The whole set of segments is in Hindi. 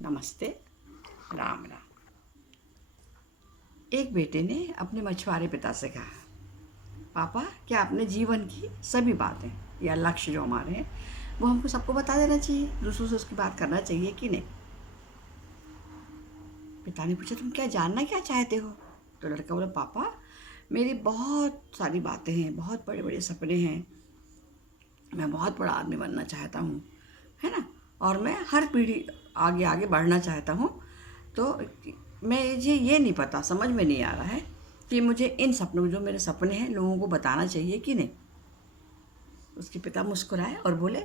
नमस्ते। राम राम। एक बेटे ने अपने मछुआरे पिता से कहा, पापा क्या अपने जीवन की सभी बातें या लक्ष्य जो हमारे हैं वो हमको सबको बता देना चाहिए, दूसरों से उसकी बात करना चाहिए कि नहीं। पिता ने पूछा, तुम क्या जानना क्या चाहते हो? तो लड़का बोला, पापा मेरी बहुत सारी बातें हैं, बहुत बड़े बड़े सपने हैं, मैं बहुत बड़ा आदमी बनना चाहता हूँ, है ना, और मैं हर पीढ़ी आगे आगे बढ़ना चाहता हूँ। तो मुझे ये नहीं पता, समझ में नहीं आ रहा है कि मुझे इन सपनों, जो मेरे सपने हैं, लोगों को बताना चाहिए कि नहीं। उसके पिता मुस्कुराए और बोले,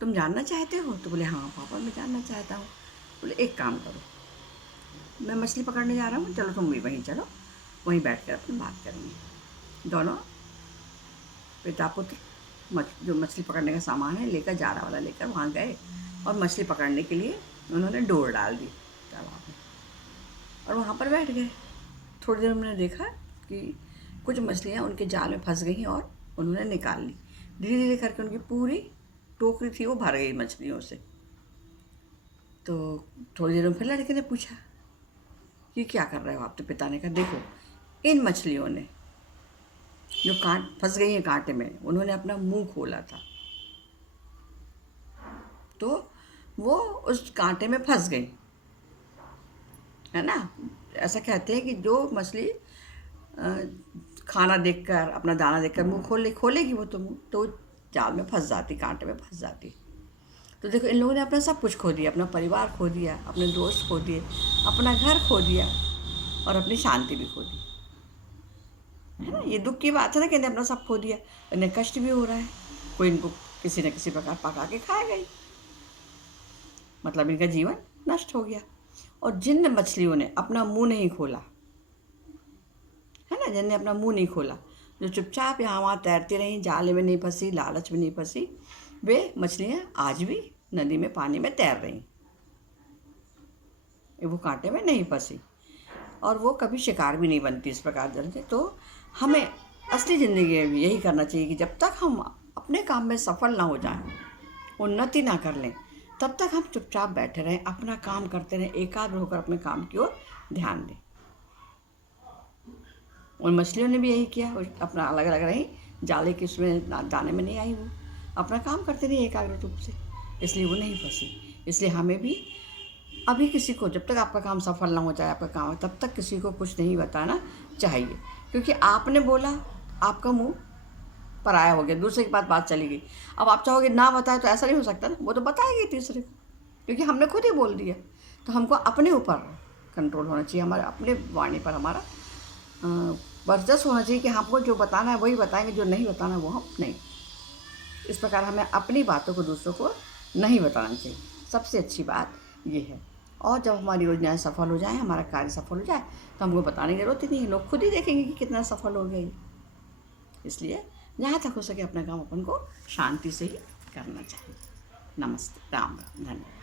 तुम जानना चाहते हो? तो बोले, हाँ पापा मैं जानना चाहता हूँ। बोले, एक काम करो, मैं मछली पकड़ने जा रहा हूँ, चलो तुम भी वहीं चलो, वहीं बैठ कर अपनी बात करेंगे। दोनों पिता पुत्र जो मछली पकड़ने का सामान है लेकर, जारा वाला लेकर वहाँ गए और मछली पकड़ने के लिए उन्होंने डोर डाल दी तालाब में और वहाँ पर बैठ गए। थोड़ी देर उन्होंने देखा कि कुछ मछलियाँ उनके जाल में फंस गई और उन्होंने निकाल ली। धीरे धीरे करके उनकी पूरी टोकरी थी वो भर गई मछलियों से। तो थोड़ी देर में फिर लड़के ने पूछा, ये क्या कर रहे हो आप? तो पिता ने कहा, देखो इन मछलियों ने जो फंस गई हैं कांटे में, उन्होंने अपना मुंह खोला था तो वो उस कांटे में फंस गई, है ना। ऐसा कहते हैं कि जो मछली खाना देखकर, अपना दाना देखकर मुंह खोलेगी वो तो जाल में फंस जाती, कांटे में फंस जाती। तो देखो इन लोगों ने अपना सब कुछ खो दिया, अपना परिवार खो दिया, अपने दोस्त खो दिए, अपना घर खो दिया और अपनी शांति भी खो दी, है ना। ये दुख की बात है ना कि इन्हें अपना सब खो दिया, इन्हें कष्ट भी हो रहा है। कोई इनको किसी न किसी प्रकार पका के खाए गई, मतलब इनका जीवन नष्ट हो गया। और जिन मछलियों ने अपना मुंह नहीं खोला, है ना, जिनने अपना मुंह नहीं खोला, जो चुपचाप यहाँ वहाँ तैरती रहीं, जाले में नहीं फंसी, लालच में नहीं फंसी, वे मछलियाँ आज भी नदी में, पानी में तैर रहीं, वो कांटे में नहीं फंसी और वो कभी शिकार भी नहीं बनती इस प्रकार जल से। तो हमें असली ज़िंदगी में भी यही करना चाहिए कि जब तक हम अपने काम में सफल ना हो जाएं, उन्नति ना कर लें, तब तक हम चुपचाप बैठे रहें, अपना काम करते रहें, एकाग्र होकर अपने काम की ओर ध्यान दें। उन मछलियों ने भी यही किया, अपना अलग अलग रही, जाले के उसमें दाने में नहीं आई, वो अपना काम करते रही एकाग्र रूप से, इसलिए वो नहीं फंसी। इसलिए हमें भी अभी किसी को, जब तक आपका काम सफल ना हो जाए, आपका काम, तब तक किसी को कुछ नहीं बताना चाहिए, क्योंकि आपने बोला, आपका मुंह पराया हो गया, दूसरे के पास बात चली गई। अब आप चाहोगे ना बताए तो ऐसा नहीं हो सकता ना, वो तो बताएगी तीसरे को, क्योंकि हमने खुद ही बोल दिया। तो हमको अपने ऊपर कंट्रोल होना चाहिए, हमारे अपने वाणी पर हमारा वर्चस्व होना चाहिए कि हमको जो बताना है वही बताएंगे, जो नहीं बताना है वो हम नहीं। इस प्रकार हमें अपनी बातों को दूसरों को नहीं बताना चाहिए, सबसे अच्छी बात ये है। और जब हमारी योजनाएं सफल हो जाएं, हमारा कार्य सफल हो जाए, तो हमको बताने की ज़रूरत ही नहीं है, लोग खुद ही देखेंगे कि कितना सफल हो गया। इसलिए जहाँ तक हो सके अपना काम अपन को शांति से ही करना चाहिए। नमस्ते। राम राम। धन्यवाद।